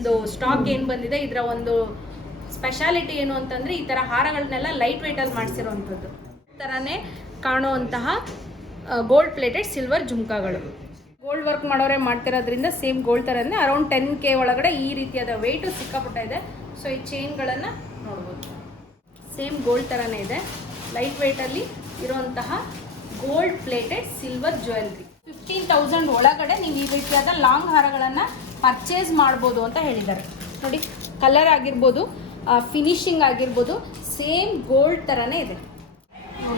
ಒಂದು ಸ್ಟಾಕ್ ಏನು ಬಂದಿದೆ, ಇದರ ಒಂದು ಸ್ಪೆಷಾಲಿಟಿ ಏನು ಅಂತಂದರೆ ಈ ಥರ ಹಾರಗಳನ್ನೆಲ್ಲ ಲೈಟ್ ವೆಯ್ಟಲ್ಲಿ ಮಾಡಿಸಿರೋವಂಥದ್ದು. ಥರನೇ ಕಾಣುವಂತಹ ಗೋಲ್ಡ್ ಪ್ಲೇಟೆಡ್ ಸಿಲ್ವರ್ ಜುಮ್ಕಾಗಳು. ಗೋಲ್ಡ್ ವರ್ಕ್ ಮಾಡೋರೆ ಮಾಡ್ತಿರೋದ್ರಿಂದ ಸೇಮ್ ಗೋಲ್ಡ್ ಥರನೇ ಅರೌಂಡ್ ಟೆನ್ ಕೆ ಒಳಗಡೆ ಈ ರೀತಿಯಾದ ವೆಯ್ಟು ಸಿಕ್ಕಾಪಟ್ಟ ಇದೆ ಸೊ ಈ ಚೈನ್ಗಳನ್ನು ನೋಡ್ಬೋದು. ಸೇಮ್ ಗೋಲ್ಡ್ ಥರನೇ ಇದೆ. ಲೈಟ್ ವೆಯ್ಟಲ್ಲಿ ಇರುವಂತಹ gold plated silver jewellery fifteen thousand ಒಳಗಡೆ ನೀವು ಈ ರೀತಿಯಾದ ಲಾಂಗ್ ಹಾರಗಳನ್ನು ಪರ್ಚೇಸ್ ಮಾಡ್ಬೋದು ಅಂತ ಹೇಳಿದ್ದಾರೆ. ನೋಡಿ ಕಲರ್ ಆಗಿರ್ಬೋದು ಫಿನಿಶಿಂಗ್ ಆಗಿರ್ಬೋದು ಸೇಮ್ ಗೋಲ್ಡ್ ತರಾನೇ ಇದೆ.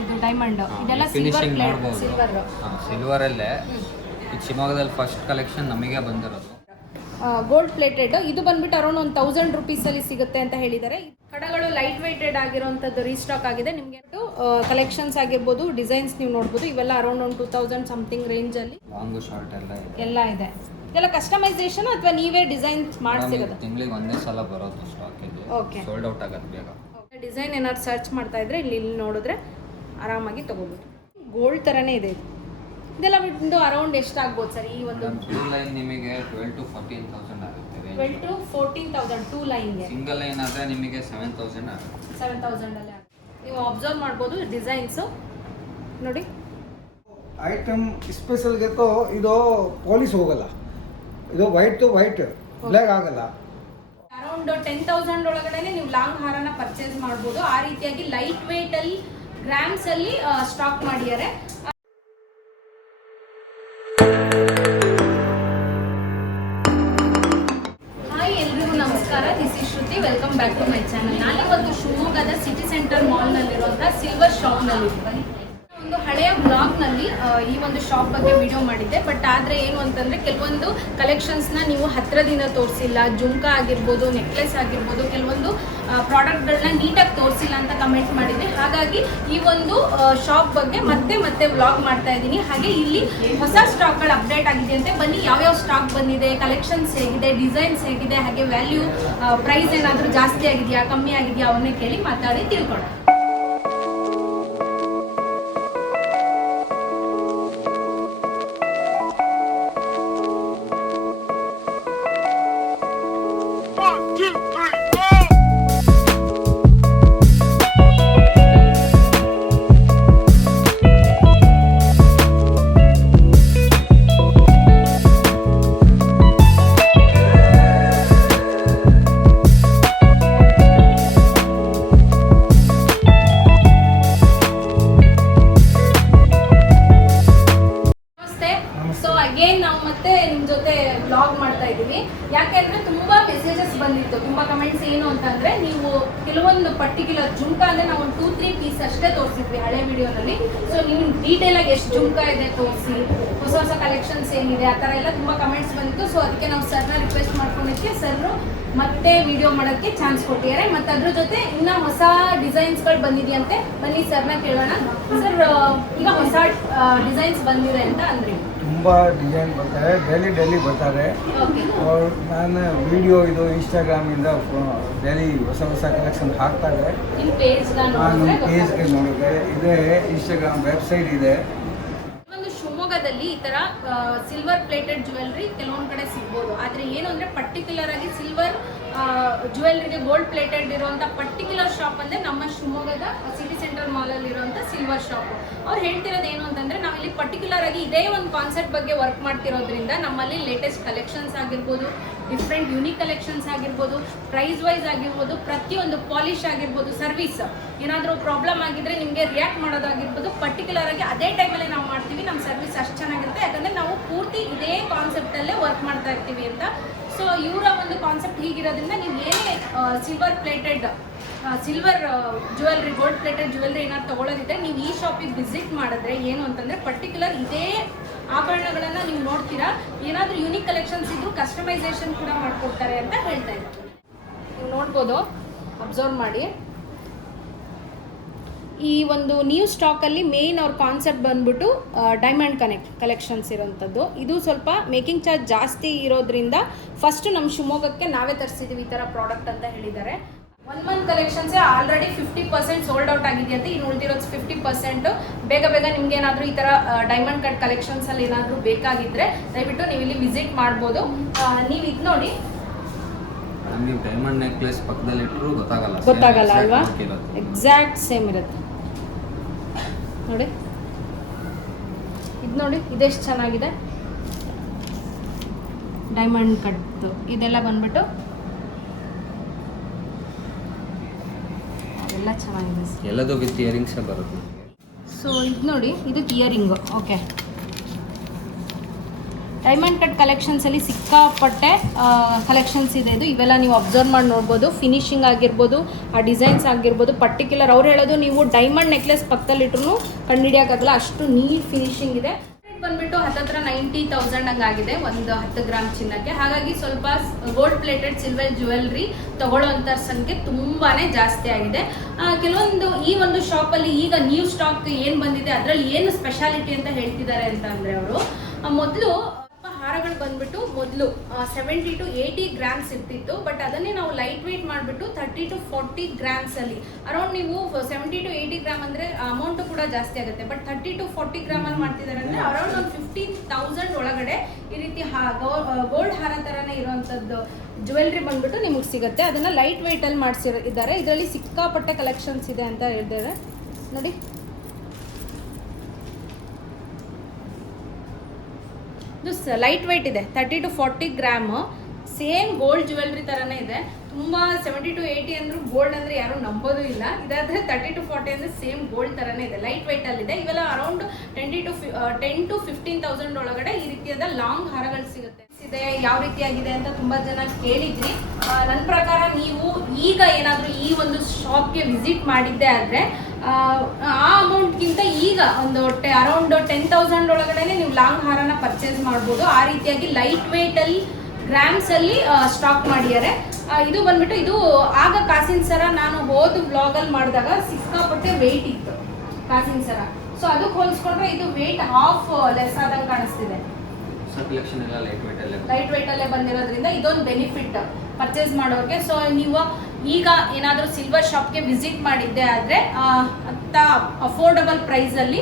ಇದು ಡೈಮಂಡ್ ಇದೆಲ್ಲ ಸಿಲ್ವರ್ ಸಿಲ್ವರ್ ಸಿಲ್ವರಲ್ಲೇ ಈಗ ಶಿವಮೊಗ್ಗದಲ್ಲಿ ಫಸ್ಟ್ ಕಲೆಕ್ಷನ್ ನಮಗೆ ಬಂದಿರೋದು. ಗೋಲ್ಡ್ ಪ್ಲೇಟೆಡ್ ಇದು ಬಂದ್ಬಿಟ್ಟು ಅರೌಂಡ್ ಒಂದು ತೌಸಂಡ್ ರುಪೀಸಲ್ಲಿ ಸಿಗುತ್ತೆ ಅಂತ ಹೇಳಿದ್ದಾರೆ. ಕಡಗಳು ಲೈಟ್ ವೆಯ್ಟೆಡ್ ಆಗಿರುವಂಥದ್ದು ರೀಸ್ಟಾಕ್ ಆಗಿದೆ. ನಿಮಗೆ ಕಲೆಕ್ಷನ್ಸ್ ಆಗಿರ್ಬೋದು ಡಿಸೈನ್ಸ್ ನೀವು ನೋಡ್ಬೋದು. ಇವೆಲ್ಲ ಅರೌಂಡ್ ಒಂದು ಟೂ ತೌಸಂಡ್ ಸಮಥಿಂಗ್ ರೇಂಜಲ್ಲಿ ಲಾಂಗು ಶಾರ್ಟ್ ಎಲ್ಲ ಇದೆ. ಎಲ್ಲ ಇದೆ. ಇದೆಲ್ಲ ಕಸ್ಟಮೈಸೇಷನ್ ಅಥವಾ ನೀವೇ ಡಿಸೈನ್ ಮಾಡಿಸಿರೋದು? ತಿಂಗಳಿಗೆ ಒಂದೇ ಸಲ ಬರೋದು ಓಕೆ ಡೌಟ್ ಸೋಲ್ಡ್ ಔಟ್ ಆಗೋದು ಬೇಗ. ಡಿಸೈನ್ ಏನಾದ್ರು ಸರ್ಚ್ ಮಾಡ್ತಾ ಇದ್ರೆ ಇಲ್ಲಿ ಇಲ್ಲಿ ನೋಡಿದ್ರೆ ಆರಾಮಾಗಿ ತಗೋಬೋದು. ಗೋಲ್ಡ್ ಥರನೇ ಇದೆ ಇದು. ಇದೆಲ್ಲ ಬಿಟ್ಟು ಅರೌಂಡ್ ಎಷ್ಟಾಗ್ಬೋದು ಸರ್ ಈ ಒಂದು? ಟೂ ಲೈನ್ ನಿಮಗೆ ಟ್ವೆಲ್ ಟು ಫೋರ್ಟೀನ್ ತೌಸಂಡ್ ಆಗುತ್ತೆ twelve to fourteen thousand two ಲೈನ್ಗೆ ಸಿಂಗಲ್ ಲೈನ್ ಆದರೆ ನಿಮಗೆ ಸೆವೆನ್ ತೌಸಂಡ್ ಆಗುತ್ತೆ. ಸೆವೆನ್ ತೌಸಂಡಲ್ಲೇ ನೀವು ಅಬ್ಸರ್ವ್ ಮಾಡ್ಬೋದು ಡಿಸೈನ್ಸು ನೋಡಿ. ಐಟಮ್ ಸ್ಪೆಷಲ್ಗೆ ತೋ ಇದು ಪೊಲೀಸ್ ಹೋಗಲ್ಲ. ಇದು ವೈಟ್ ಟು ವೈಟ್ ಬ್ಲ್ಯಾಕ್ ಆಗಲ್ಲ. ಅರೌಂಡ್ ಟೆನ್ ತೌಸಂಡ್ ಒಳಗಡೆ ನೀವು ಲಾಂಗ್ ಹಾರನ ಪರ್ಚೇಸ್ ಮಾಡ್ಬೋದು. ಆ ರೀತಿಯಾಗಿ ಲೈಟ್ ವೇಟ್ ಅಲ್ಲಿ ಗ್ರಾಮ್ಸ್ ಅಲ್ಲಿ ಸ್ಟಾಕ್ ಮಾಡಿದ್ದಾರೆ. ಹಾಯ್ ನಮಸ್ಕಾರ. Shruti welcome back to my channel ನಾನಿವತ್ತು ಶಿವಮೊಗ್ಗದ ಸಿಟಿ ಸೆಂಟರ್ ಮಾಲ್ನಲ್ಲಿರುವಂತಹ ಸಿಲ್ವರ್ ಶಾಪ್ನಲ್ಲಿ ಒಂದು ಹಳೆಯ ಬ್ಲಾಗ್ನಲ್ಲಿ ಈ ಒಂದು ಶಾಪ್ ಬಗ್ಗೆ ವಿಡಿಯೋ ಮಾಡಿದ್ದೆ. ಬಟ್ ಆದರೆ ಏನು ಅಂತಂದರೆ, ಕೆಲವೊಂದು ಕಲೆಕ್ಷನ್ಸ್ನ ನೀವು ಹತ್ತಿರದಿಂದ ತೋರಿಸಿಲ್ಲ. ಜುಮ್ಕಾ ಆಗಿರ್ಬೋದು ನೆಕ್ಲೆಸ್ ಆಗಿರ್ಬೋದು, ಕೆಲವೊಂದು ಪ್ರಾಡಕ್ಟ್ಗಳನ್ನ ನೀಟಾಗಿ ತೋರಿಸಿಲ್ಲ ಅಂತ ಕಮೆಂಟ್ ಮಾಡಿದ್ದೆ. ಹಾಗಾಗಿ ಈ ಒಂದು ಶಾಪ್ ಬಗ್ಗೆ ಮತ್ತೆ ಮತ್ತೆ ವ್ಲಾಗ್ ಮಾಡ್ತಾ ಇದ್ದೀನಿ. ಹಾಗೆ ಇಲ್ಲಿ ಹೊಸ ಸ್ಟಾಕ್ಗಳು ಅಪ್ಡೇಟ್ ಆಗಿದೆ ಅಂತ. ಬನ್ನಿ, ಯಾವ್ಯಾವ ಸ್ಟಾಕ್ ಬಂದಿದೆ ಕಲೆಕ್ಷನ್ಸ್ ಹೇಗಿದೆ ಡಿಸೈನ್ಸ್ ಹೇಗಿದೆ, ಹಾಗೆ ವ್ಯಾಲ್ಯೂ ಪ್ರೈಸ್ ಏನಾದರೂ ಜಾಸ್ತಿ ಆಗಿದೆಯಾ, ಕಮ್ಮಿ ಆಗಿದೆಯಾ, ಅವನ್ನೇ ಕೇಳಿ ಮಾತಾಡಿ ತಿಳ್ಕೊಳ್ಳೋಣ. ಕೆಲವೊಂದು ಪರ್ಟಿಕ್ಯುಲರ್ ಜುಮ್ಕಾ ಅಂದ್ರೆ ನಾವು ಒಂದು ಟೂ ತ್ರೀ ಪೀಸ್ ಅಷ್ಟೇ ತೋರಿಸಿದ್ವಿ ಹಳೆ ವಿಡಿಯೋನಲ್ಲಿ ಸೊ ನೀವು ಡೀಟೇಲ್ ಆಗಿ ಎಷ್ಟು ಜುಮ್ಕಾ ಇದೆ ತೋರಿಸಿ, ಹೊಸ ಹೊಸ ಕಲೆಕ್ಷನ್ಸ್ ಏನಿದೆ, ಆ ಥರ ಎಲ್ಲ ತುಂಬ ಕಮೆಂಟ್ಸ್ ಬಂದಿತ್ತು. ಸೊ ಅದಕ್ಕೆ ನಾವು ಸರ್ನ ರಿಕ್ವೆಸ್ಟ್ ಮಾಡ್ಕೊಂಡಿದ್ವಿ. ಸರ್ ಮತ್ತೆ ವಿಡಿಯೋ ಮಾಡೋಕ್ಕೆ ಚಾನ್ಸ್ ಕೊಟ್ಟಿದ್ದಾರೆ. ಮತ್ತು ಅದ್ರ ಜೊತೆ ಇನ್ನೂ ಹೊಸ ಡಿಸೈನ್ಸ್ಗಳು ಬಂದಿದೆಯಂತೆ. ಬನ್ನಿ ಸರ್ನ ಕೇಳೋಣ. ಸರ್ ಈಗ ಹೊಸ ಡಿಸೈನ್ಸ್ ಬಂದಿದೆ ಅಂತ ಅಂದ್ರಿ. ತುಂಬ ಡಿಸೈನ್ ಬರ್ತಾರೆ. ಡೈಲಿ ಡೈಲಿ ಬರ್ತಾರೆ. ಅವ್ರು ನಾನು ವಿಡಿಯೋ ಇದು ಇನ್ಸ್ಟಾಗ್ರಾಮಿಂದ ಡೈಲಿ ಹೊಸ ಹೊಸ ಕಲೆಕ್ಷನ್ ಹಾಕ್ತಾರೆ ನಾನು ಪೇಜ್ಗೆ ನೋಡಿದೆ ಇದೆ ಇನ್ಸ್ಟಾಗ್ರಾಮ್ ವೆಬ್ಸೈಟ್ ಇದೆ. ಒಂದು ಶಿವಮೊಗ್ಗದಲ್ಲಿ ಈ ತರ ಸಿಲ್ವರ್ ಪ್ಲೇಟೆಡ್ ಜ್ಯುವೆಲ್ರಿ ಕೆಲವೊಂದ್ ಕಡೆ ಸಿಗ್ಬೋದು. ಆದ್ರೆ ಏನು ಅಂದ್ರೆ ಪರ್ಟಿಕ್ಯುಲರ್ ಆಗಿ ಸಿಲ್ವರ್ ಜ್ಯುವೆಲ್ರಿಗೆ ಗೋಲ್ಡ್ ಪ್ಲೇಟೆಡ್ ಇರುವಂತ ಪರ್ಟಿಕ್ಯುಲರ್ ಶಾಪ್ ಅಂದ್ರೆ ನಮ್ಮ ಶಿವಮೊಗ್ಗದ ಸಿಟಿ ಸೆಂಟರ್ ಅಲ್ಲಿ ಇರುವಂತ ಸಿಲ್ವರ್ ಶಾಪ್ ಅವ್ರು ಹೇಳ್ತಿರೋದು ಏನು ಅಂತಂದ್ರೆ ನಾವು ಇಲ್ಲಿ ಪರ್ಟಿಕ್ಯುಲರ್ ಆಗಿ ಇದೇ ಒಂದು ಕಾನ್ಸೆಪ್ಟ್ ಬಗ್ಗೆ ವರ್ಕ್ ಮಾಡ್ತಿರೋದ್ರಿಂದ ನಮ್ಮಲ್ಲಿ ಲೇಟೆಸ್ಟ್ ಕಲೆಕ್ಷನ್ಸ್ ಆಗಿರ್ಬೋದು ಡಿಫ್ರೆಂಟ್ ಯೂನಿಕ್ ಕಲೆಕ್ಷನ್ಸ್ ಆಗಿರ್ಬೋದು ಪ್ರೈಸ್ ವೈಸ್ ಆಗಿರ್ಬೋದು, ಪ್ರತಿಯೊಂದು ಪಾಲಿಶ್ ಆಗಿರ್ಬೋದು ಸರ್ವಿಸ್ ಏನಾದರೂ ಪ್ರಾಬ್ಲಮ್ ಆಗಿದ್ರೆ ನಿಮಗೆ ರಿಯಾಕ್ಟ್ ಮಾಡೋದಾಗಿರ್ಬೋದು ಪರ್ಟಿಕ್ಯುಲರ್ ಆಗಿ ಅದೇ ಟೈಮಲ್ಲಿ ನಾವು ಮಾಡ್ತೀವಿ ನಮ್ಮ ಸರ್ವಿಸ್ ಅಷ್ಟು ಚೆನ್ನಾಗಿರುತ್ತೆ. ಯಾಕಂದರೆ ನಾವು ಪೂರ್ತಿ ಇದೇ ಕಾನ್ಸೆಪ್ಟಲ್ಲೇ ವರ್ಕ್ ಮಾಡ್ತಾ ಇರ್ತೀವಿ ಅಂತ ಸೊ ಇವರ ಒಂದು ಕಾನ್ಸೆಪ್ಟ್ ಹೀಗಿರೋದ್ರಿಂದ ನೀವು ಏನೇ silver plated silver jewellery gold plated jewellery ಏನಾದ್ರು ತಗೊಳ್ಳೋದಿದ್ರೆ ನೀವು ಈ ಶಾಪಿಗೆ ವಿಸಿಟ್ ಮಾಡಿದ್ರೆ ಏನು ಅಂತಂದರೆ ಪರ್ಟಿಕ್ಯುಲರ್ ಇದೇ ಆಭರಣಗಳನ್ನು ನೀವು ನೋಡ್ತೀರಾ. ಏನಾದರೂ ಯೂನಿಕ್ ಕಲೆಕ್ಷನ್ಸ್ ಇದ್ರು ಕಸ್ಟಮೈಸೇಷನ್ ಕೂಡ ಮಾಡ್ಕೊಡ್ತಾರೆ ಅಂತ ಹೇಳ್ತಾ ಇದ್ದೀನಿ ನೀವು ನೋಡ್ಬೋದು ಅಬ್ಸರ್ವ್ ಮಾಡಿ. ಈ ಒಂದು ನ್ಯೂ ಸ್ಟಾಕಲ್ಲಿ ಮೇನ್ ಅವ್ರ ಕಾನ್ಸೆಪ್ಟ್ ಬಂದ್ಬಿಟ್ಟು ಡೈಮಂಡ್ ಕನೆಕ್ಟ್ ಕಲೆಕ್ಷನ್ಸ್ ಇರೋಂಥದ್ದು. ಇದು ಸ್ವಲ್ಪ ಮೇಕಿಂಗ್ ಚಾರ್ಜ್ ಜಾಸ್ತಿ ಇರೋದ್ರಿಂದ ಫಸ್ಟ್ ನಮ್ಮ ಶಿವಮೊಗ್ಗಕ್ಕೆ ನಾವೇ ತರಿಸಿದ್ದೀವಿ ಈ ಥರ ಪ್ರಾಡಕ್ಟ್ ಅಂತ ಹೇಳಿದ್ದಾರೆ. One month ಕಲೆಕ್ಷನ್ಸೇ already fifty percent sold out ಆಗಿದೆಯಂತೆ ಇನ್ನು ಉಳಿದಿರೋದು ಫಿಫ್ಟಿ ಪರ್ಸೆಂಟು ಬೇಗ ಬೇಗ ನಿಮ್ಗೆ ಏನಾದರೂ ಈ ಥರ ಡೈಮಂಡ್ ಕಟ್ ಕಲೆಕ್ಷನ್ಸಲ್ಲಿ ಏನಾದರೂ ಬೇಕಾಗಿದ್ದರೆ ದಯವಿಟ್ಟು ನೀವು ಇಲ್ಲಿ ವಿಸಿಟ್ ಮಾಡ್ಬೋದು. ನೀವು ಇದು ನೋಡಿ. ನಿಮ್ಗೆ ಡೈಮಂಡ್ ನೆಕ್ಲೆಸ್ ಪಕ್ಕದಲ್ಲಿ ಇಟ್ಟರು ಗೊತ್ತಾಗಲ್ಲ. ಗೊತ್ತಾಗಲ್ಲ ಅಲ್ವಾ? ಎಕ್ಸಾಕ್ಟ್ ಸೇಮ್ ಇರುತ್ತೆ. ನೋಡಿ. ಇದು ನೋಡಿ ಇದೆಷ್ಟು ಚೆನ್ನಾಗಿದೆ. ಡೈಮಂಡ್ ಕಟ್ಟು ಇದೆಲ್ಲ ಬಂದ್ಬಿಟ್ಟು ಎಲ್ಲ ಚೆನ್ನಾಗಿದೆ. ಎಲ್ಲದು ವಿತ್ ಇಯರಿಂಗ್ಸೇ ಬರುತ್ತೆ. ಸೊ ಇದು ನೋಡಿ ಇದಕ್ಕೆ ಇಯರಿಂಗು ಓಕೆ ಡೈಮಂಡ್ ಕಟ್ ಕಲೆಕ್ಷನ್ಸಲ್ಲಿ ಸಿಕ್ಕಾಪಟ್ಟೆ ಕಲೆಕ್ಷನ್ಸ್ ಇದೆ ಇದು. ಇವೆಲ್ಲ ನೀವು ಅಬ್ಸರ್ವ್ ಮಾಡಿ ನೋಡ್ಬೋದು. ಫಿನಿಶಿಂಗ್ ಆಗಿರ್ಬೋದು, ಆ ಡಿಸೈನ್ಸ್ ಆಗಿರ್ಬೋದು ಪರ್ಟಿಕ್ಯುಲರ್ ಅವ್ರು ಹೇಳೋದು ನೀವು ಡೈಮಂಡ್ ನೆಕ್ಲೆಸ್ ಪಕ್ಕದಲ್ಲಿಟ್ರು ಕಂಡುಹಿಡಿಯೋಕ್ಕಾಗಲ್ಲ ಅಷ್ಟು ನೀಟ್ ಫಿನಿಶಿಂಗ್ ಇದೆ. ಬಂದ್ಬಿಟ್ಟು ಹತ್ತತ್ರ ನೈಂಟಿ ತೌಸಂಡ್ ಹಂಗಾಗಿದೆ, ಒಂದು ಹತ್ತು ಗ್ರಾಮ್ ಚಿನ್ನಕ್ಕೆ. ಹಾಗಾಗಿ ಸ್ವಲ್ಪ ಗೋಲ್ಡ್ ಪ್ಲೇಟೆಡ್ ಸಿಲ್ವರ್ ಜುವೆಲ್ರಿ ತಗೊಳ್ಳೋಂಥ ಸಂಖ್ಯೆ ತುಂಬಾನೇ ಜಾಸ್ತಿ ಆಗಿದೆ. ಕೆಲವೊಂದು ಈ ಒಂದು ಶಾಪಲ್ಲಿ ಈಗ ನ್ಯೂ ಸ್ಟಾಕ್ ಏನು ಬಂದಿದೆ, ಅದರಲ್ಲಿ ಏನು ಸ್ಪೆಷಾಲಿಟಿ ಅಂತ ಹೇಳ್ತಿದ್ದಾರೆ ಅಂತ ಅವರು ಮೊದಲು ಹಾರಗಳು ಬಂದ್ಬಿಟ್ಟು ಮೊದಲು ಸೆವೆಂಟಿ ಟು ಏಯ್ಟಿ ಗ್ರಾಮ್ಸ್ ಇರ್ತಿತ್ತು ಬಟ್ ಅದನ್ನೇ ನಾವು ಲೈಟ್ ವೆಯ್ಟ್ ಮಾಡಿಬಿಟ್ಟು ತರ್ಟಿ ಟು ಫೋರ್ಟಿ ಗ್ರಾಮ್ಸಲ್ಲಿ ಅರೌಂಡ್ ನೀವು ಸೆವೆಂಟಿ ಟು ಏಯ್ಟಿ ಗ್ರಾಮ್ ಅಂದರೆ ಅಮೌಂಟು ಕೂಡ ಜಾಸ್ತಿ ಆಗುತ್ತೆ ಬಟ್ ತರ್ಟಿ ಟು ಫೋರ್ಟಿ ಗ್ರಾಮಲ್ಲಿ ಮಾಡ್ತಿದ್ದಾರೆ ಅಂದರೆ ಅರೌಂಡ್ ಒಂದು ಫಿಫ್ಟೀನ್ ತೌಸಂಡ್ ಒಳಗಡೆ ಈ ರೀತಿ ಹಾ ಗೋಲ್ಡ್ ಹಾರ ಥರನೇ ಇರುವಂಥದ್ದು ಜ್ಯುವೆಲ್ರಿ ಬಂದ್ಬಿಟ್ಟು ನಿಮಗೆ ಸಿಗುತ್ತೆ. ಅದನ್ನು ಲೈಟ್ ವೆಯ್ಟಲ್ಲಿ ಮಾಡಿಸಿರೋ, ಇದ್ದಾರೆ. ಇದರಲ್ಲಿ ಸಿಕ್ಕಾಪಟ್ಟೆ ಕಲೆಕ್ಷನ್ಸ್ ಇದೆ ಅಂತ ಹೇಳಿದ್ದಾರೆ ನೋಡಿ. ಇದು ಲೈಟ್ ವೆಯ್ಟ್ ಇದೆ thirty to forty gram same gold jewellery ಥರನೇ ಇದೆ. ತುಂಬ ಸೆವೆಂಟಿ ಟು ಏಯ್ಟಿ ಅಂದರೂ ಗೋಲ್ಡ್ ಅಂದರೆ ಯಾರೂ ನಂಬೋದು ಇಲ್ಲ. ಇದಾದರೆ ತರ್ಟಿ ಟು ಫಾರ್ಟಿ ಅಂದರೆ ಸೇಮ್ ಗೋಲ್ಡ್ ಥರನೇ ಇದೆ ಲೈಟ್ ವೆಯ್ಟಲ್ಲಿದೆ ಇವೆಲ್ಲ around twenty to ten to fifteen thousand ಒಳಗಡೆ ಈ ರೀತಿಯಾದ ಲಾಂಗ್ ಹಾರಗಳು ಸಿಗುತ್ತೆ. ಇದೆ, ಯಾವ ರೀತಿಯಾಗಿದೆ ಅಂತ ತುಂಬ ಜನ ಕೇಳಿದ್ರಿ. ನನ್ನ ಪ್ರಕಾರ ನೀವು ಈಗ ಏನಾದರೂ ಈ ಒಂದು ಶಾಪ್ಗೆ ವಿಸಿಟ್ ಮಾಡಿದ್ದೆ ಆದರೆ ಆ ಅಮೌಂಟ್ಗಿಂತ ಈಗ ಒಂದು ಅರೌಂಡ್ ಟೆನ್ ತೌಸಂಡ್ ಒಳಗಡೆ ನೀವು ಲಾಂಗ್ ಹಾರನ ಪರ್ಚೇಸ್ ಮಾಡ್ಬೋದು. ಆ ರೀತಿಯಾಗಿ ಲೈಟ್ ವೆಯ್ಟಲ್ಲಿ ಗ್ರಾಮ್ಸಲ್ಲಿ ಸ್ಟಾಕ್ ಮಾಡಿದ್ದಾರೆ. ಇದು ಬಂದ್ಬಿಟ್ಟು ಇದು ಆಗ ಕಾಸಿನ ಸರ ನಾನು ಹೋದ ಅಲ್ಲಿ ಮಾಡಿದಾಗ ಸಿಕ್ಕಾಪಟ್ಟೆ ವೆಯ್ಟ್ ಇತ್ತು ಕಾಸಿನ ಸರ. ಸೊ ಅದಕ್ಕೆ ಹೋಲಿಸ್ಕೊಂಡ್ರೆ ಇದು ವೆಯ್ಟ್ ಹಾಫ್ ಲೆಸ್ ಆದಂಗೆ ಕಾಣಿಸ್ತಿದೆ. ಲೈಟ್ ವೇಟ್ ಅಲ್ಲೇ ಲೈಟ್ ವೆಯ್ಟ್ ಅಲ್ಲೇ ಬಂದಿರೋದ್ರಿಂದ ಇದೊಂದು ಬೆನಿಫಿಟ್ ಪರ್ಚೇಸ್ ಮಾಡೋಕ್ಕೆ ಸೊ ನೀವು ಈಗ ಏನಾದರೂ ಸಿಲ್ವರ್ ಶಾಪ್ಗೆ ವಿಸಿಟ್ ಮಾಡಿದ್ದೆ ಆದರೆ ಅಂತ ಅಫೋರ್ಡಬಲ್ ಪ್ರೈಸಲ್ಲಿ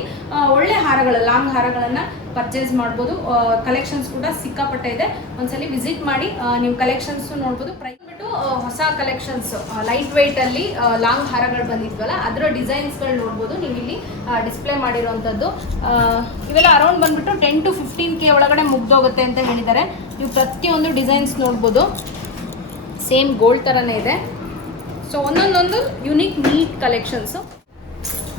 ಒಳ್ಳೆ ಹಾರಗಳು ಲಾಂಗ್ ಹಾರಗಳನ್ನು ಪರ್ಚೇಸ್ ಮಾಡ್ಬೋದು. ಕಲೆಕ್ಷನ್ಸ್ ಕೂಡ ಸಿಕ್ಕಾಪಟ್ಟೆ ಇದೆ. ಒಂದ್ಸಲಿ ವಿಸಿಟ್ ಮಾಡಿ ನೀವು ಕಲೆಕ್ಷನ್ಸು ನೋಡ್ಬೋದು. ಪ್ರೈಸ್ ಬಿಟ್ಟು ಹೊಸ ಕಲೆಕ್ಷನ್ಸ್ ಲೈಟ್ ವೆಯ್ಟಲ್ಲಿ ಲಾಂಗ್ ಹಾರಗಳು ಬಂದಿದ್ವಲ್ಲ, ಅದರ ಡಿಸೈನ್ಸ್ಗಳು ನೋಡ್ಬೋದು. ನೀವು ಇಲ್ಲಿ ಡಿಸ್ಪ್ಲೇ ಮಾಡಿರೋವಂಥದ್ದು ಇವೆಲ್ಲ ಅರೌಂಡ್ ಬಂದ್ಬಿಟ್ಟು ಟೆನ್ ಟು ಫಿಫ್ಟೀನ್ ಕೆ ಒಳಗಡೆ ಮುಗ್ದೋಗುತ್ತೆ ಅಂತ ಹೇಳಿದ್ದಾರೆ. ನೀವು ಪ್ರತಿಯೊಂದು ಡಿಸೈನ್ಸ್ ನೋಡ್ಬೋದು. ಸೇಮ್ ಗೋಲ್ಡ್ ಥರನೇ ಇದೆ. ಸೊ ಒಂದೊಂದೊಂದು ಯುನಿಕ್ ನೀಟ್ ಕಲೆಕ್ಷನ್ಸು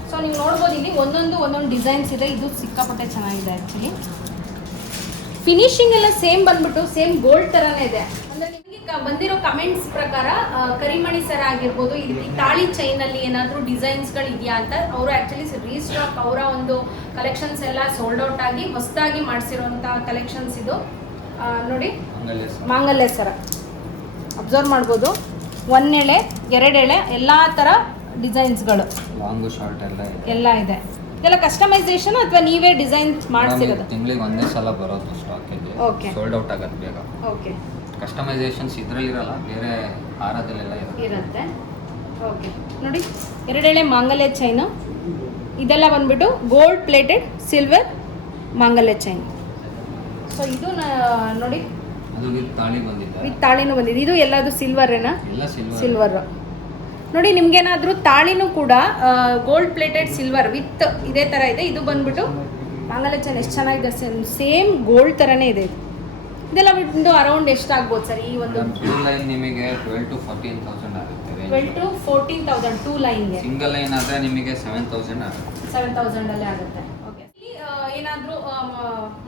ಸೊ ನೀವು ನೋಡ್ಬೋದು ಇಲ್ಲಿ ಒಂದೊಂದು ಒಂದೊಂದು ಡಿಸೈನ್ಸ್ ಇದೆ. ಇದು ಸಿಕ್ಕಾಪಟ್ಟೆ ಚೆನ್ನಾಗಿದೆ ಆ್ಯಕ್ಚುಲಿ ಫಿನಿಶಿಂಗ್ ಎಲ್ಲ ಸೇಮ್ ಬಂದ್ಬಿಟ್ಟು ಸೇಮ್ ಗೋಲ್ಡ್ ಥರನೇ ಇದೆ. ಅಂದರೆ ನಿಮಗೆ ಬಂದಿರೋ ಕಮೆಂಟ್ಸ್ ಪ್ರಕಾರ ಕರಿಮಣಿ ಸರ ಆಗಿರ್ಬೋದು ಈ ರೀತಿ ತಾಳಿ ಚೈನಲ್ಲಿ ಏನಾದರೂ ಡಿಸೈನ್ಸ್ಗಳು ಇದೆಯಾ ಅಂತ ಅವರು ಆ್ಯಕ್ಚುಲಿ ರೀಸ್ಟಾಕ್ ಅವರ ಒಂದು ಕಲೆಕ್ಷನ್ಸ್ ಎಲ್ಲ ಸೋಲ್ಡ್ ಔಟ್ ಆಗಿ ಹೊಸದಾಗಿ ಮಾಡಿಸಿರುವಂಥ ಕಲೆಕ್ಷನ್ಸ್ ಇದು. ನೋಡಿ. ಮಾಂಗಲ್ಯ ಸರ ಅಬ್ಸರ್ವ್ ಮಾಡ್ಬೋದು. ಒಂದೆಳೆ ಎರಡೆಳೆ ಎಲ್ಲ ಥರ ಡಿಸೈನ್ಸ್ಗಳು ಲಾಂಗು ಶಾರ್ಟ್ ಎಲ್ಲ ಇದೆ. ಎಲ್ಲ ಇದೆ. ಇದೆಲ್ಲ ಕಸ್ಟಮೈಸೇಷನ್ ಅಥವಾ ನೀವೇ ಡಿಸೈನ್ ಮಾಡಿಸಿರೋದು? ತಿಂಗಳಿಗೆ ಒಂದೇ ಸಲ ಬರೋದು ಸ್ಟಾಕಿಗೆ ಓಕೆ ಸೋಲ್ಡ್ ಔಟ್ ಆಗೋದು ಬೇಗ. ಓಕೆ ಕಸ್ಟಮೈಸೇಷನ್ಸ್ ಇದ್ರಲ್ಲಿರಲ್ಲ ಬೇರೆ ಹಾರದಲ್ಲೆಲ್ಲ ಇರುತ್ತೆ. ಓಕೆ ನೋಡಿ ಎರಡೆಳೆ ಮಾಂಗಲ್ಯ ಚೈನು ಇದೆಲ್ಲ ಬಂದ್ಬಿಟ್ಟು ಗೋಲ್ಡ್ ಪ್ಲೇಟೆಡ್ ಸಿಲ್ವರ್ ಮಾಂಗಲ್ಯ ಚೈನ್ ಸೊ ಇದು ನೋಡಿ ವಿತ್ ತಾಳಿನೂ ಬಂದಿದೆ. ಇದು ಎಲ್ಲದು ಸಿಲ್ವರೇನಾ ಸಿಲ್ವರ್ ನೋಡಿ ನಿಮ್ಗೇನಾದ್ರೂ ತಾಳಿನೂ ಕೂಡ ಗೋಲ್ಡ್ ಪ್ಲೇಟೆಡ್ ಸಿಲ್ವರ್ ವಿತ್ ಇದೇ ಥರ ಇದೆ. ಇದು ಬಂದ್ಬಿಟ್ಟು ಮಾಂಗಲ್ಯ ಚೈನ್ ಎಷ್ಟು ಚೆನ್ನಾಗಿದೆ. ಸೇಮ್ ಗೋಲ್ಡ್ ಥರನೇ ಇದೆ ಇದು. ಇದೆಲ್ಲ ಬಿಟ್ಟು ಅರೌಂಡ್ ಎಷ್ಟಾಗ್ಬೋದು ಸರ್ ಈ ಒಂದು? ಟೂ ಲೈನ್ ನಿಮಗೆ ಟ್ವೆಲ್ ಟು ಫೋರ್ಟೀನ್ ತೌಸಂಡ್ ಆಗುತ್ತೆ twelve to fourteen thousand two ಲೈನ್ಗೆ ಸಿಂಗಲ್ ಲೈನ್ ಆದರೆ ನಿಮಗೆ ಸೆವೆನ್ ತೌಸಂಡ್ ಆಗುತ್ತೆ. ಸೆವೆನ್ ತೌಸಂಡಲ್ಲೇ ಆಗುತ್ತೆ. ಓಕೆ ಏನಾದರೂ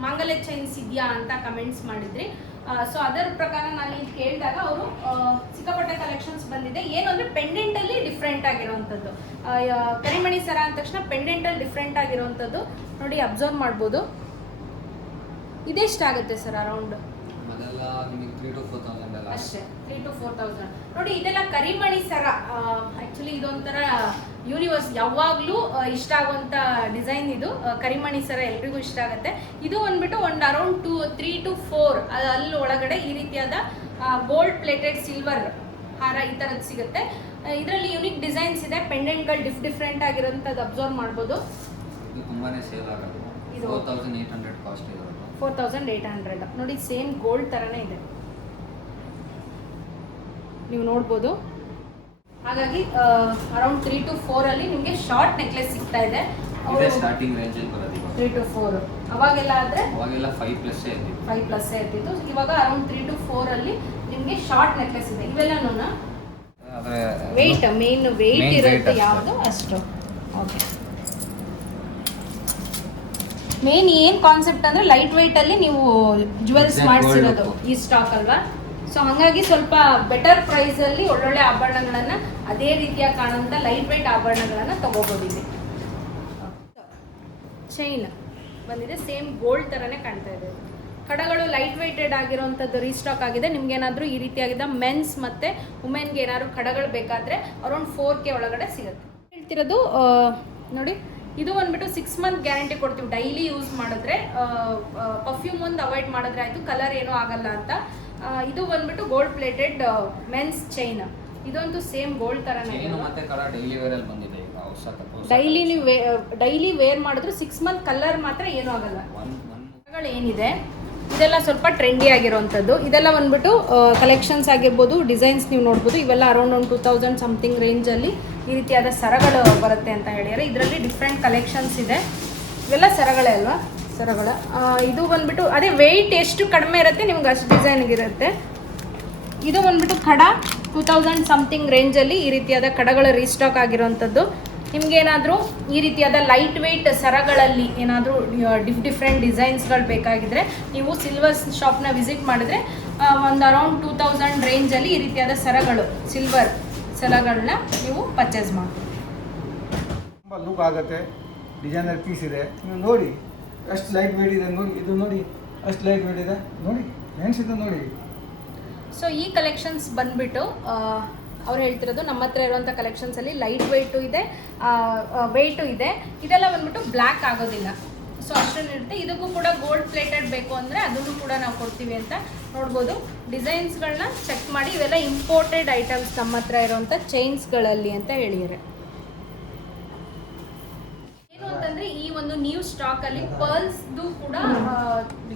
ಮಾಂಗಲ್ಯ ಚೈನ್ಸ್ ಇದೆಯಾ ಅಂತ ಕಮೆಂಟ್ಸ್ ಮಾಡಿದ್ರಿ. ಸೊ ಅದರ ಪ್ರಕಾರ ನಾನು ಇಲ್ಲಿ ಕೇಳಿದಾಗ ಅವರು ಸಿಕ್ಕಾಪಟ್ಟೆ ಕಲೆಕ್ಷನ್ಸ್ ಬಂದಿದೆ. ಏನು ಅಂದರೆ ಪೆಂಡೆಂಟಲ್ಲಿ ಡಿಫ್ರೆಂಟ್ ಆಗಿರೋವಂಥದ್ದು. ಕರಿಮಣಿ ಸರ ಅಂದ ತಕ್ಷಣ ಪೆಂಡೆಂಟಲ್ಲಿ ಡಿಫ್ರೆಂಟ್ ಆಗಿರೋವಂಥದ್ದು ನೋಡಿ ಅಬ್ಸರ್ವ್ ಮಾಡ್ಬೋದು. ಇದೆಷ್ಟಾಗುತ್ತೆ ಸರ್ ಅರೌಂಡ್? ಅಷ್ಟೇ ತ್ರೀ ಟು ಫೋರ್ ತೌಸಂಡ್ ನೋಡಿ ಇದೆಲ್ಲ ಕರಿಮಣಿ ಸರ ಆ್ಯಕ್ಚುಲಿ ಇದೊಂಥರ ಯೂನಿವರ್ಸ್ ಯಾವಾಗಲೂ ಇಷ್ಟ ಆಗುವಂಥ ಡಿಸೈನ್ ಇದು. ಕರಿಮಣಿ ಸರ ಎಲ್ರಿಗೂ ಇಷ್ಟ ಆಗುತ್ತೆ. ಇದು ಬಂದ್ಬಿಟ್ಟು ಒಂದು around two three to four ಅಲ್ಲಿ ಒಳಗಡೆ ಈ ರೀತಿಯಾದ ಗೋಲ್ಡ್ ಪ್ಲೇಟೆಡ್ ಸಿಲ್ವರ್ ಹಾರ ಈ ಥರದ್ದು ಸಿಗುತ್ತೆ. ಇದರಲ್ಲಿ ಯುನಿಕ್ ಡಿಸೈನ್ಸ್ ಇದೆ. ಪೆಂಡೆಂಟ್ಗಳು ಡಿಫ್ ಡಿಫ್ರೆಂಟ್ ಆಗಿರೋಂಥದ್ದು ಅಬ್ಸರ್ವ್ ಮಾಡ್ಬೋದು. ಇದು ತುಂಬಾನೇ ಸೇಲ್ ಆಗೋದು. ಇದು- four thousand eight hundred cost ಇರೋದು. Four thousand eight hundred. ನೋಡಿ ಸೇಮ್ ಗೋಲ್ಡ್ ಥರನೇ ಇದೆ. ನೀವು ನೋಡ್ಬೋದು. ಹಾಗಾಗಿ ಅರೌಂಡ್ ತ್ರೀ ಟು ಫೋರಲ್ಲಿ ನಿಮಗೆ ಶಾರ್ಟ್ ನೆಕ್ಲೆಸ್ ಸಿಗ್ತಾ ಇದೆ. ಇದೆ ಸ್ಟಾರ್ಟಿಂಗ್ ರೇಂಜ್ ಬರೋದು ಇವಾಗ. ತ್ರೀ ಟು ಫೋರ್ ಅವಾಗೆಲ್ಲ ಆದ್ರೆ? ಅವಾಗೆಲ್ಲ ಫೈವ್ ಪ್ಲಸ್ ಫೈವ್ ಪ್ಲಸ್ ಇರ್ತಿತ್ತು. ಇವಾಗ ಅರೌಂಡ್ ತ್ರೀ ಟು ಫೋರಲ್ಲಿ ನಿಮಗೆ ಶಾರ್ಟ್ ನೆಕ್ಲೆಸ್ ಇದೆ. ಇವೆಲ್ಲನೂ ಆದರೆ weight main weight Main weight ಇರುತ್ತೆ ಯಾವುದು? ಅಷ್ಟು. ಓಕೆ ಮೇನ್ ಏನು ಕಾನ್ಸೆಪ್ಟ್ ಅಂದ್ರೆ ಲೈಟ್ ವೆಯ್ಟಲ್ಲಿ ನೀವು ಜುವೆಲ್ಸ್ ಮಾಡಿಸಿರೋದು. ಈ ಸ್ಟಾಕ್ ಅಲ್ವಾ? ಸೊ ಹಾಗಾಗಿ ಸ್ವಲ್ಪ ಬೆಟರ್ ಪ್ರೈಸಲ್ಲಿ ಒಳ್ಳೊಳ್ಳೆ ಆಭರಣಗಳನ್ನು ಅದೇ ರೀತಿಯ ಕಾಣುವಂತ ಲೈಟ್ ವೆಯ್ಟ್ ಆಭರಣಗಳನ್ನು ತಗೋಬೋದಿದೆ. ಚೈನ್ ಬಂದಿದೆ ಸೇಮ್ ಗೋಲ್ಡ್ ಥರನೇ ಕಾಣ್ತಾ ಇದೆ. ಕಡಗಳು ಲೈಟ್ ವೆಯ್ಟೆಡ್ ಆಗಿರೋವಂಥದ್ದು ರೀಸ್ಟಾಕ್ ಆಗಿದೆ. ನಿಮ್ಗೆ ಏನಾದರೂ ಈ ರೀತಿಯಾಗಿದ್ದ ಮೆನ್ಸ್ ಮತ್ತು ವುಮೆನ್ಗೆ ಏನಾದ್ರು ಕಡಗಳು ಬೇಕಾದರೆ ಅರೌಂಡ್ ಫೋರ್ ಕೆ ಒಳಗಡೆ ಸಿಗುತ್ತೆ. ಹೇಳ್ತಿರೋದು ನೋಡಿ, ಇದು ಬಂದ್ಬಿಟ್ಟು ಸಿಕ್ಸ್ ಮಂತ್ ಗ್ಯಾರಂಟಿ ಕೊಡ್ತೀವಿ. ಡೈಲಿ ಯೂಸ್ ಮಾಡಿದ್ರೆ ಪರ್ಫ್ಯೂಮ್ ಒಂದು ಅವಾಯ್ಡ್ ಮಾಡಿದ್ರೆ ಆಯಿತು ಕಲರ್ ಏನೂ ಆಗಲ್ಲ ಅಂತ. ಇದು ಬಂದ್ಬಿಟ್ಟು ಗೋಲ್ಡ್ ಪ್ಲೇಟೆಡ್ ಮೆನ್ಸ್ ಚೈನ್ ಇದಂತೂ ಸೇಮ್ ಗೋಲ್ಡ್ ಕಲರ್ ಡೈಲಿ ನೀವು ಡೈಲಿ ವೇರ್ ಮಾಡಿದ್ರು ಸಿಕ್ಸ್ ಮಂತ್ ಕಲರ್ ಮಾತ್ರ ಏನೂ ಆಗಲ್ಲ. ಏನಿದೆ? ಇದೆಲ್ಲ ಸ್ವಲ್ಪ ಟ್ರೆಂಡಿ ಆಗಿರೋವಂಥದ್ದು ಇದೆಲ್ಲ ಬಂದ್ಬಿಟ್ಟು ಕಲೆಕ್ಷನ್ಸ್ ಆಗಿರ್ಬೋದು ಡಿಸೈನ್ಸ್ ನೀವು ನೋಡ್ಬೋದು ಇವೆಲ್ಲ ಅರೌಂಡ್ ಒಂದು ಟೂ ತೌಸಂಡ್ ಸಮಥಿಂಗ್ ರೇಂಜಲ್ಲಿ ಈ ರೀತಿಯಾದ ಸರಗಳು ಬರುತ್ತೆ ಅಂತ ಹೇಳಿದರೆ ಇದರಲ್ಲಿ ಡಿಫ್ರೆಂಟ್ ಕಲೆಕ್ಷನ್ಸ್ ಇದೆ. ಇವೆಲ್ಲ ಸರಗಳೇ ಅಲ್ವಾ? ಸರಗಳ ಇದು ಬಂದ್ಬಿಟ್ಟು, ಅದೇ ವೆಯ್ಟ್ ಎಷ್ಟು ಕಡಿಮೆ ಇರುತ್ತೆ ನಿಮ್ಗೆ ಅಷ್ಟು ಡಿಸೈನ್ಗಿರುತ್ತೆ ಇದು ಬಂದ್ಬಿಟ್ಟು ಕಡ ಟೂ ತೌಸಂಡ್ ಸಮಥಿಂಗ್ ರೇಂಜಲ್ಲಿ ಈ ರೀತಿಯಾದ ಕಡಗಳ ರೀಸ್ಟಾಕ್ ಆಗಿರೋವಂಥದ್ದು. ನಿಮ್ಗೇನಾದರೂ ಈ ರೀತಿಯಾದ ಲೈಟ್ ವೆಯ್ಟ್ ಸರಗಳಲ್ಲಿ ಏನಾದರೂ ಡಿಫ್ ಡಿಫ್ರೆಂಟ್ ಡಿಸೈನ್ಸ್ಗಳು ಬೇಕಾಗಿದ್ರೆ ನೀವು ಸಿಲ್ವರ್ ಶಾಪ್ನ ವಿಸಿಟ್ ಮಾಡಿದ್ರೆ ಒಂದು ಅರೌಂಡ್ ಟೂ ತೌಸಂಡ್ ರೇಂಜಲ್ಲಿ ಈ ರೀತಿಯಾದ ಸರಗಳು ಸಿಲ್ವರ್ ಸರಗಳನ್ನ ನೀವು ಪರ್ಚೇಸ್ ಮಾಡಿ ತುಂಬ ಲುಕ್ ಆಗುತ್ತೆ. ಡಿಸೈನರ್ ಪೀಸ್ ಇದೆ. ನೀವು ನೋಡಿ. ಎಷ್ಟು ಲೈಟ್ ವೇಟ್ ಇದೆ ನೋಡಿ, ಇದು ನೋಡಿ, ಅಷ್ಟು ಲೈಟ್ ವೇಟ್ ಇದೆ ನೋಡಿ ಇದೆ ನೋಡಿ. ಸೊ ಈ ಕಲೆಕ್ಷನ್ಸ್ ಬಂದ್ಬಿಟ್ಟು ಅವ್ರು ಹೇಳ್ತಿರೋದು ನಮ್ಮ ಹತ್ರ ಇರುವಂಥ ಕಲೆಕ್ಷನ್ಸಲ್ಲಿ ಲೈಟ್ ವೆಯ್ಟು ಇದೆ ವೆಯ್ಟು ಇದೆ. ಇದೆಲ್ಲ ಬಂದ್ಬಿಟ್ಟು ಬ್ಲ್ಯಾಕ್ ಆಗೋದಿಲ್ಲ. ಸೊ ಅಷ್ಟೇ ಇರುತ್ತೆ. ಇದಕ್ಕೂ ಕೂಡ ಗೋಲ್ಡ್ ಪ್ಲೇಟೆಡ್ ಬೇಕು ಅಂದರೆ ಅದನ್ನು ಕೂಡ ನಾವು ಕೊಡ್ತೀವಿ ಅಂತ ನೋಡ್ಬೋದು. ಡಿಸೈನ್ಸ್ಗಳನ್ನ ಚೆಕ್ ಮಾಡಿ, ಇವೆಲ್ಲ ಇಂಪೋರ್ಟೆಡ್ ಐಟಮ್ಸ್ ನಮ್ಮ ಹತ್ರ ಇರುವಂಥ ಚೈನ್ಸ್ಗಳಲ್ಲಿ ಅಂತ ಹೇಳಿದ್ದಾರೆ ಏನು ಅಂತಂದ್ರೆ ಈ ಒಂದು ನ್ಯೂ ಸ್ಟಾಕ್ ಅಲ್ಲಿ ಪರ್ಲ್ಸ್ ಕೂಡ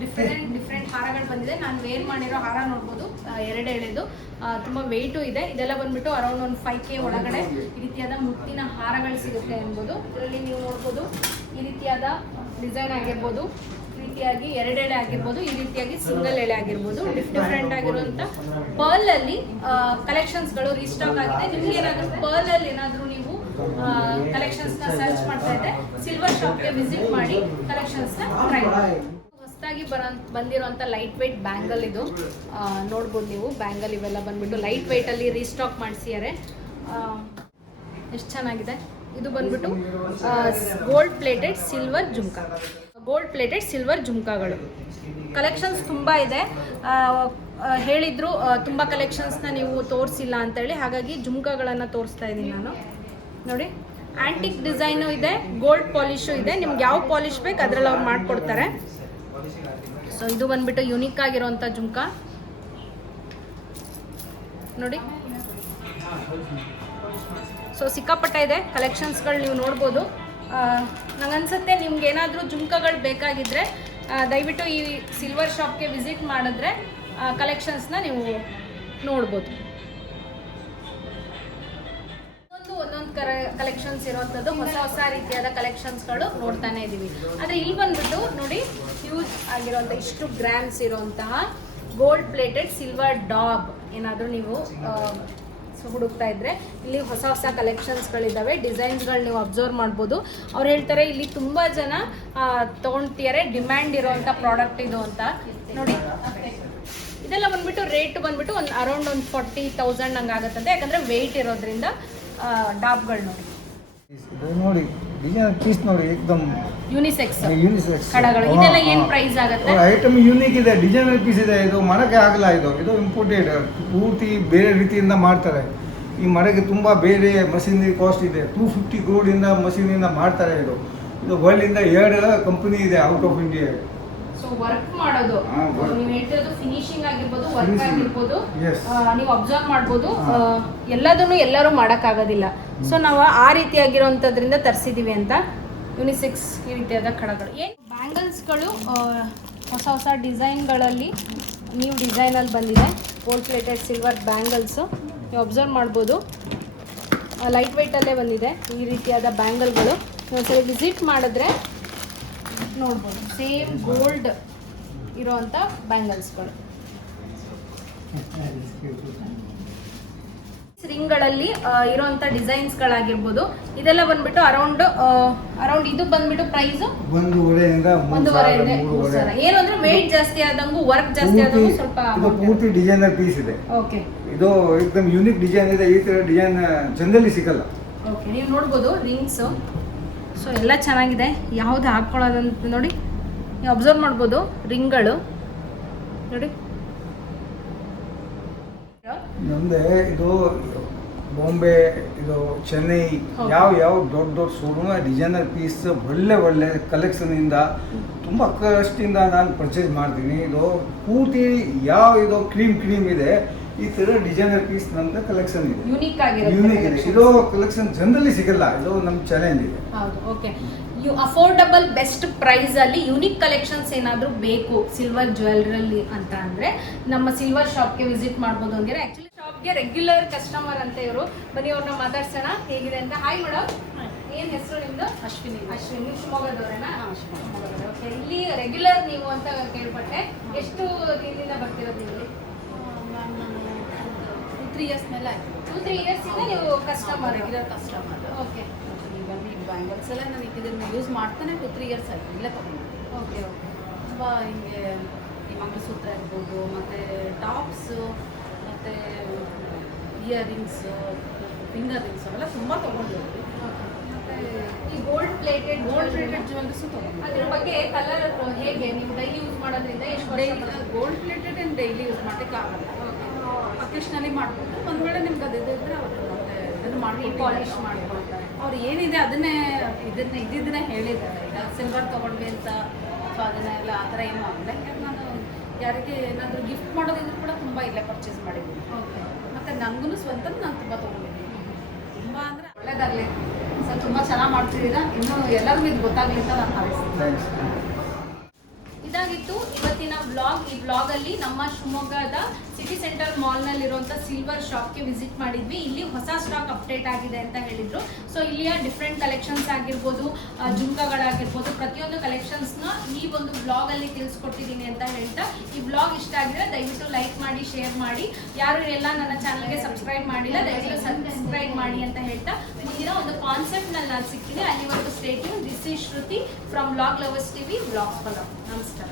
ಡಿಫ್ರೆಂಟ್ ಡಿಫ್ರೆಂಟ್ ಹಾರಗಳು ಬಂದಿದೆ. ನಾನು ವೇರ್ ಮಾಡಿರೋ ಹಾರ ನೋಡ್ಬೋದು ಎರಡು ಎಳೆದು ತುಂಬಾ ವೆಯ್ಟು ಇದೆ. ಇದೆಲ್ಲ ಬಂದ್ಬಿಟ್ಟು ಅರೌಂಡ್ ಒಂದು ಫೈವ್ ಕೆ ಒಳಗಡೆ ಈ ರೀತಿಯಾದ ಮುತ್ತಿನ ಹಾರಗಳು ಸಿಗುತ್ತೆ ಅನ್ಬೋದು. ಇದರಲ್ಲಿ ನೀವು ನೋಡ್ಬೋದು, ಈ ರೀತಿಯಾದ ಡಿಸೈನ್ ಆಗಿರ್ಬೋದು. ರೀತಿಯಾಗಿ ಎರಡೆಳೆ ಆಗಿರ್ಬೋದು, ಈ ರೀತಿಯಾಗಿ ಸಿಂಗಲ್ ಎಳೆ ಆಗಿರ್ಬೋದು. ಡಿಫ್ ಡಿಫ್ರೆಂಟ್ ಆಗಿರುವಂಥ ಪರ್ಲ್ ಅಲ್ಲಿ ಕಲೆಕ್ಷನ್ಸ್ಗಳು ರೀಸ್ಟಾಕ್ ಆಗಿದೆ. ನಿಮ್ಗೆ ಏನಾದರೂ ಪರ್ಲ್ ಅಲ್ಲಿ ಏನಾದ್ರು ನೀವು ಕಲೆಕ್ಷನ್ಸ್ನ ಸರ್ಚ್ ಮಾಡ್ತಾ ಇದ್ದೆ. ಸಿಲ್ವರ್ ಶಾಪ್ಗೆ ವಿಸಿಟ್ ಮಾಡಿ ಕಲೆಕ್ಷನ್ಸ್ನ ಟ್ರೈ ಹೊಸದಾಗಿ ಬಂದಿರೋಂಥ ಲೈಟ್ ವೆಯ್ಟ್ ಬ್ಯಾಂಗಲ್ ಇದು. ನೋಡ್ಬೋದು ನೀವು ಬ್ಯಾಂಗಲ್ ಇವೆಲ್ಲ ಬಂದ್ಬಿಟ್ಟು ಲೈಟ್ ವೆಯ್ಟಲ್ಲಿ ರೀಸ್ಟಾಕ್ ಮಾಡಿಸಿದ್ದಾರೆ. ಎಷ್ಟು ಚೆನ್ನಾಗಿದೆ. ಇದು ಬಂದ್ಬಿಟ್ಟು gold plated silver jhumka. Gold plated silver ಜುಮ್ಕಗಳು. Collections ತುಂಬ ಇದೆ. ಹೇಳಿದ್ರು ತುಂಬ ಕಲೆಕ್ಷನ್ಸ್ನ ನೀವು ತೋರಿಸಿಲ್ಲ ಅಂತೇಳಿ ಹಾಗಾಗಿ ಜುಮ್ಕಾಗಳನ್ನು ತೋರಿಸ್ತಾ ಇದ್ದೀನಿ ನಾನು. ನೋಡಿ. ಆಂಟಿಕ್ ಡಿಸೈನು ಇದೆ ಗೋಲ್ಡ್ ಪಾಲಿಶು ಇದೆ. ನಿಮ್ಗೆ ಯಾವ ಪಾಲಿಶ್ ಬೇಕು ಅದರಲ್ಲಿ ಅವ್ರು ಮಾಡಿಕೊಡ್ತಾರೆ. ಸೊ ಇದು ಬಂದ್ಬಿಟ್ಟು ಯುನಿಕ್ ಆಗಿರೋಂಥ ಜುಮ್ಕಾ. ನೋಡಿ. ಸೊ ಸಿಕ್ಕಾಪಟ್ಟೆ ಇದೆ. ಕಲೆಕ್ಷನ್ಸ್ಗಳು ನೀವು ನೋಡ್ಬೋದು. ನನಗನ್ಸುತ್ತೆ ನಿಮ್ಗೆ ಏನಾದರೂ ಜುಮ್ಕಗಳು ಬೇಕಾಗಿದ್ದರೆ ದಯವಿಟ್ಟು ಈ ಸಿಲ್ವರ್ ಶಾಪ್ಗೆ ವಿಸಿಟ್ ಮಾಡಿದ್ರೆ ಕಲೆಕ್ಷನ್ಸ್ನ ನೀವು ನೋಡ್ಬೋದು. ಕಲೆಕ್ಷನ್ಸ್ ಇರುವಂಥದ್ದು ಹೊಸ ಹೊಸ ರೀತಿಯಾದ ಕಲೆಕ್ಷನ್ಸ್ಗಳು ನೋಡ್ತಾನೆ ಇದ್ದೀವಿ ಆದರೆ ಇಲ್ಲಿ ಬಂದ್ಬಿಟ್ಟು ನೋಡಿ ಹ್ಯೂಜ್ ಆಗಿರುವಂಥ ಇಷ್ಟು ಗ್ರಾಮ್ಸ್ ಇರುವಂತಹ ಗೋಲ್ಡ್ ಪ್ಲೇಟೆಡ್ ಸಿಲ್ವರ್ ಡಾಬ್ ಏನಾದರೂ ನೀವು ಹುಡುಕ್ತಾ ಇದ್ರೆ ಇಲ್ಲಿ ಹೊಸ ಹೊಸ ಕಲೆಕ್ಷನ್ಸ್ಗಳಿದ್ದಾವೆ ಡಿಸೈನ್ಸ್ಗಳು ನೀವು ಅಬ್ಸರ್ವ್ ಮಾಡ್ಬೋದು. ಅವ್ರು ಹೇಳ್ತಾರೆ ಇಲ್ಲಿ ತುಂಬ ಜನ ಆ, ಡಿಮ್ಯಾಂಡ್ ಇರೋವಂಥ ಪ್ರಾಡಕ್ಟ್ ಇದು ಅಂತ. ನೋಡಿ. ಇದೆಲ್ಲ ಬಂದ್ಬಿಟ್ಟು ರೇಟ್ ಬಂದ್ಬಿಟ್ಟು ಒಂದು ಅರೌಂಡ್ ಒಂದು ಫಾರ್ಟಿ ತೌಸಂಡ್ ಹಂಗೆ ಆಗುತ್ತಂತೆ ಯಾಕಂದರೆ ವೆಯ್ಟ್ ಇರೋದ್ರಿಂದ ಡಾಬ್ಗಳು ನೋಡಿ. ಇದು ನೋಡಿ ಡಿಸೈನ್ ಪೀಸ್ ನೋಡಿ ಏಕದಮ್ ಯೂನಿಸೆಕ್ಸ್ ಯೂನಿಸೆಕ್ಸ್ ಕಡಗಳು. ಇದೆಲ್ಲ ಏನು ಪ್ರೈಸ್ ಆಗುತ್ತೆ? ಐಟಮ್ ಯೂನಿಕ್ ಇದೆ ಡಿಸೈನರ್ ಪೀಸ್ ಇದೆ ಇದು ಮರಕ್ಕೆ ಆಗಲ್ಲ ಇದು. ಇದು ಇಂಪೋರ್ಟೆಡ್ ಪೂರ್ತಿ ಬೇರೆ ರೀತಿಯಿಂದ ಮಾಡ್ತಾರೆ. ಈ ಮರಕ್ಕೆ ತುಂಬ ಬೇರೆ ಮಷೀನರಿ ಕಾಸ್ಟ್ ಇದೆ. ಟೂ ಫಿಫ್ಟಿ ಕ್ರೋಡಿಂದ ಮಷೀನಿಂದ ಮಾಡ್ತಾರೆ ಇದು. ಇದು ವರ್ಲ್ಡಿಂದ ಎರಡು ಕಂಪನಿ ಇದೆ out of India so work ಮಾಡೋದು. ನೀವು ಹೇಳ್ತಿರೋದು ಫಿನಿಶಿಂಗ್ ಆಗಿರ್ಬೋದು ವರ್ಕ್. ಆಗಿರ್ಬೋದು ನೀವು ಅಬ್ಸರ್ವ್ ಮಾಡ್ಬೋದು. ಎಲ್ಲದನ್ನು ಎಲ್ಲರೂ ಮಾಡೋಕ್ಕಾಗೋದಿಲ್ಲ. ಸೊ ನಾವು ಆ ರೀತಿಯಾಗಿರೋಂಥದ್ರಿಂದ ತರಿಸಿದ್ದೀವಿ ಅಂತ ಯುನಿಸೆಕ್ಸ್ ಈ ರೀತಿಯಾದ ಕಡಗಳು. ಏನು ಬ್ಯಾಂಗಲ್ಸ್ಗಳು ಹೊಸ ಹೊಸ ಡಿಸೈನ್ಗಳಲ್ಲಿ ನ್ಯೂ ಡಿಸೈನಲ್ಲಿ ಬಂದಿದೆ. ಗೋಲ್ಡ್ ಪ್ಲೇಟೆಡ್ ಸಿಲ್ವರ್ ಬ್ಯಾಂಗಲ್ಸು ನೀವು ಅಬ್ಸರ್ವ್ ಮಾಡ್ಬೋದು. ಲೈಟ್ ವೆಯ್ಟಲ್ಲೇ ಬಂದಿದೆ ಈ ರೀತಿಯಾದ ಬ್ಯಾಂಗಲ್ಗಳು ಒಂದ್ಸರಿ ವಿಸಿಟ್ ಮಾಡಿದ್ರೆ ನೋಡ್ಬೋದು. ಸೇಮ್ ಗೋಲ್ಡ್ ಇರೋವಂಥ ಬ್ಯಾಂಗಲ್ಸ್ಗಳು ರಿಂಗ್ಗಳಲ್ಲಿ ಇರೋಂಥ ಡಿಸೈನ್ಸ್ಗಳಾಗಿರ್ಬೋದು ಇದೆಲ್ಲ ಬಂದ್ಬಿಟ್ಟು ಅರೌಂಡ್ ಅರೌಂಡ್ ಇದು ಬಂದ್ಬಿಟ್ಟು ಪ್ರೈಸ್ ಒಂದೂವರೆಯಿಂದ ಮೂರು ಒಂದೂವರೆ ಸಾವಿರ ಮೂರು ಏನು ಅಂದ್ರೆ ವೆಯ್ಟ್ ಜಾಸ್ತಿ ಆದಂಗೂ ವರ್ಕ್ ಜಾಸ್ತಿ ಆದಂಗು ಆದಂಗೂ ಸ್ವಲ್ಪ ಇದು ಪೂರ್ತಿ ಡಿಸೈನರ್ ಪೀಸ್ ಇದೆ. ಓಕೆ ಇದು ಏಕದಮ್ ಯೂನಿಕ್ ಡಿಸೈನ್ ಇದೆ. ಈ ತರ ಡಿಸೈನ್ ಜನರಲಿ ಸಿಗಲ್ಲ. ಓಕೆ ನೀವು ನೋಡ್ಬೋದು ರಿಂಗ್ಸು ಸೊ ಎಲ್ಲ ಚೆನ್ನಾಗಿದೆ. ಯಾವುದು ಹಾಕ್ಕೊಳ್ಳೋದಂತ ನೋಡಿ. ನೀವು ಅಬ್ಸರ್ವ್ ಮಾಡ್ಬೋದು. ರಿಂಗ್ಗಳು. ನೋಡಿ. ನಮ್ದೆ ಇದು ಬಾಂಬೆ ಇದು ಚೆನ್ನೈ. ಯಾವ ಯಾವ ದೊಡ್ಡ ದೊಡ್ಡ ಶೋರೂಮ್ ಡಿಸೈನರ್ ಪೀಸ್ ಒಳ್ಳೆ ಒಳ್ಳೆ ಕಲೆಕ್ಷನ್ ಇಂದ ತುಂಬಾ ಕಷ್ಟಿಂದ ನಾನು ಪರ್ಚೇಸ್ ಮಾಡ್ತೀನಿ. ಇದು ಪೂರ್ತಿ ಯಾವ ಇದು ಕ್ರೀಮ್ ಕ್ರೀಮ್ ಇದೆ ಈ ತರ ಡಿಸೈನರ್ ಪೀಸ್ ನಮ್ದು ಕಲೆಕ್ಷನ್ ಇದೆ. ಯುನಿಕ್ ಯೂನಿಕ್ ಇದೆ. ಇರೋ ಇದು ಕಲೆಕ್ಷನ್ ಜನರಲಿ ಸಿಗಲ್ಲ. ಇದು ನಮ್ಮ ಚಾಲೆಂಜ್ ಇದೆ. ಹೌದು okay you affordable best price ಅಲ್ಲಿ ಯುನಿಕ್ ಕಲೆಕ್ಷನ್ಸ್ ಏನಾದರೂ ಬೇಕು ಸಿಲ್ವರ್ ಜ್ಯುವೆಲ್ರಲ್ಲಿ ಅಂತ ಅಂದ್ರೆ ನಮ್ಮ ಸಿಲ್ವರ್ ಶಾಪ್ಗೆ ವಿಸಿಟ್ ಮಾಡ್ಬೋದು ಅಂದ್ರೆ ಆಕ್ಚುಲಿ ಶಾಪ್ಗೆ ರೆಗ್ಯುಲರ್ ಕಸ್ಟಮರ್ ಅಂತ ಇವರು. ಬನ್ನಿ ಅವ್ರನ್ನ ಮಾತಾಡ್ಸೋಣ. ಹೇಗಿದೆ ಅಂತ? ಹಾಯ್ ಮೇಡಮ್ ಏನ್ ಹೆಸರು ನಿಮ್ದು? ಅಶ್ವಿನಿ. ಅಶ್ವಿನಿ. ನೀವು ಶಿವಮೊಗ್ಗದವರೇನಾ ಶಿವಮೊಗ್ಗದವ್ರೆ ಓಕೆ ಇಲ್ಲಿ ರೆಗ್ಯುಲರ್ ನೀವು ಅಂತ ಕೇಳ್ಪಟ್ಟೆ. ಎಷ್ಟು ದಿನದಿಂದ ಬರ್ತಿರೋದು ನೀವು ತ್ರೀ ಇಯರ್ಸ್ ಮೇಲೆ ಆಯ್ತು. ಟೂ ತ್ರೀ ಇಯರ್ಸ್ ಇಂದ ನೀವು ಕಸ್ಟಮರ್ ರೆಗ್ಯುಲರ್ ಕಸ್ಟಮರ್ ಓಕೆ ಈಗ ಈ ಬ್ಯಾಂಗಲ್ಸ್ ಎಲ್ಲ ನಾನು ಇದನ್ನು ಯೂಸ್ ಮಾಡ್ತಾನೆ ಟು ತ್ರೀ ಇಯರ್ಸ್ ಆಯ್ತು. ಇಲ್ಲೇ ತಗೊಂಡು. ಓಕೆ ಓಕೆ ತುಂಬ ಹಿಂಗೆ ಈ ಮಂಗಲಸೂತ್ರ ಇರ್ಬೋದು ಮತ್ತು ಟಾಪ್ಸು ಮತ್ತು ಇಯರಿಂಗ್ಸು ಫಿಂಗರ್ ರಿಂಗ್ಸ್ ಅವೆಲ್ಲ ತುಂಬ ತೊಗೊಂಡಿದ್ವಿ ಮತ್ತು ಈ gold plated gold plated jewelleries ತೊಗೊಂಡು ಅದ್ರ ಬಗ್ಗೆ ಕಲರ್ ಹೇಗೆ? ನೀವು ಡೈಲಿ ಯೂಸ್ ಮಾಡೋದ್ರಿಂದ ಎಷ್ಟು ಗೋಲ್ಡ್ ಪ್ಲೇಟೆಡ್ ಏನು ಡೈಲಿ ಯೂಸ್ ಮಾಡಲಿಕ್ಕೆ ಆಗಲ್ಲ. ಅಕೇಶ್ನಲಿ ಮಾಡ್ಕೊಂಡು ಒಂದು ವೇಳೆ ನಿಮ್ಗೆ ಅದು ಇದು ಇದ್ರೆ ಅವರು ಮತ್ತೆ ಇದನ್ನು ಮಾಡಿ ಪಾಲಿಶ್ ಮಾಡ್ಕೊಳ್ತಾರೆ. ಅವ್ರು ಏನಿದೆ ಅದನ್ನೇ ಇದನ್ನ ಇದ್ದಿದ್ದನ್ನೇ ಹೇಳಿದ್ದಾರೆ. ಈಗ ಸಿಲ್ವರ್ ತೊಗೊಂಡ್ವಿ ಅಂತ ಅಥವಾ ಅದನ್ನೆಲ್ಲ ಆ ಥರ ಏನು ಆಗಲ್ಲ ಯಾಕಂದ್ರೆ ನಾನು ಯಾರಿಗೆ ಏನಾದರೂ ಗಿಫ್ಟ್ ಮಾಡೋದಿದ್ರು ಕೂಡ ತುಂಬ ಇಲ್ಲೇ ಪರ್ಚೇಸ್ ಮಾಡಿದ್ದೀನಿ. ಮತ್ತೆ ನನಗೂ ಸ್ವಂತ ನಾನು ತುಂಬ ತೊಗೊಂಡಿದ್ದೀನಿ. ತುಂಬ ಅಂದರೆ ಒಳ್ಳೇದಾಗಲಿ. ಸರ್ ತುಂಬ ಚೆನ್ನಾಗಿ ಮಾಡ್ತಿದ್ದೀರಾ. ಇನ್ನೂ ಎಲ್ಲರಿಗೂ ಇದು ಗೊತ್ತಾಗಲಿ ಅಂತ ನಾನು ಥ್ಯಾಂಕ್ಸ್ ಇದಾಗಿತ್ತು ಇವತ್ತಿನ ಬ್ಲಾಗ್ ಈ ಬ್ಲಾಗ್ ಅಲ್ಲಿ ನಮ್ಮ ಶಿವಮೊಗ್ಗದ ಸಿಟಿ ಸೆಂಟರ್ ಮಾಲ್ನಲ್ಲಿ ಇರುವಂತ ಸಿಲ್ವರ್ ಶಾಪ್ಗೆ ವಿಸಿಟ್ ಮಾಡಿದ್ವಿ. ಇಲ್ಲಿ ಹೊಸ ಸ್ಟಾಕ್ ಅಪ್ಡೇಟ್ ಆಗಿದೆ ಅಂತ ಹೇಳಿದ್ರು. ಸೊ ಇಲ್ಲಿಯ ಡಿಫ್ರೆಂಟ್ ಕಲೆಕ್ಷನ್ಸ್ ಆಗಿರ್ಬೋದು ಜುಮ್ಕಗಳಾಗಿರ್ಬೋದು, ಪ್ರತಿಯೊಂದು ಕಲೆಕ್ಷನ್ಸ್ನ ಈ ಒಂದು ಬ್ಲಾಗ್ ಅಲ್ಲಿ ತಿಳಿಸ್ಕೊಟ್ಟಿದ್ದೀನಿ ಅಂತ ಹೇಳ್ತಾ, ಈ ಬ್ಲಾಗ್ ಇಷ್ಟ ಆಗಿದ್ರೆ ದಯವಿಟ್ಟು ಲೈಕ್ ಮಾಡಿ ಶೇರ್ ಮಾಡಿ. ಯಾರು ಎಲ್ಲ ನನ್ನ ಚಾನಲ್ಗೆ ಸಬ್ಸ್ಕ್ರೈಬ್ ಮಾಡಿಲ್ಲ, ದಯವಿಟ್ಟು ಸಬ್ಸ್ಕ್ರೈಬ್ ಮಾಡಿ ಅಂತ ಹೇಳ್ತಾ, ಮುಂದಿನ ಒಂದು ಕಾನ್ಸೆಪ್ಟ್ನಲ್ಲಿ ನಾನು ಅಲ್ಲಿ ಅಲ್ಲಿವರೆಗೂ stating this is Shruti from blog lovers TV blog follow ನಮಸ್ಕಾರ.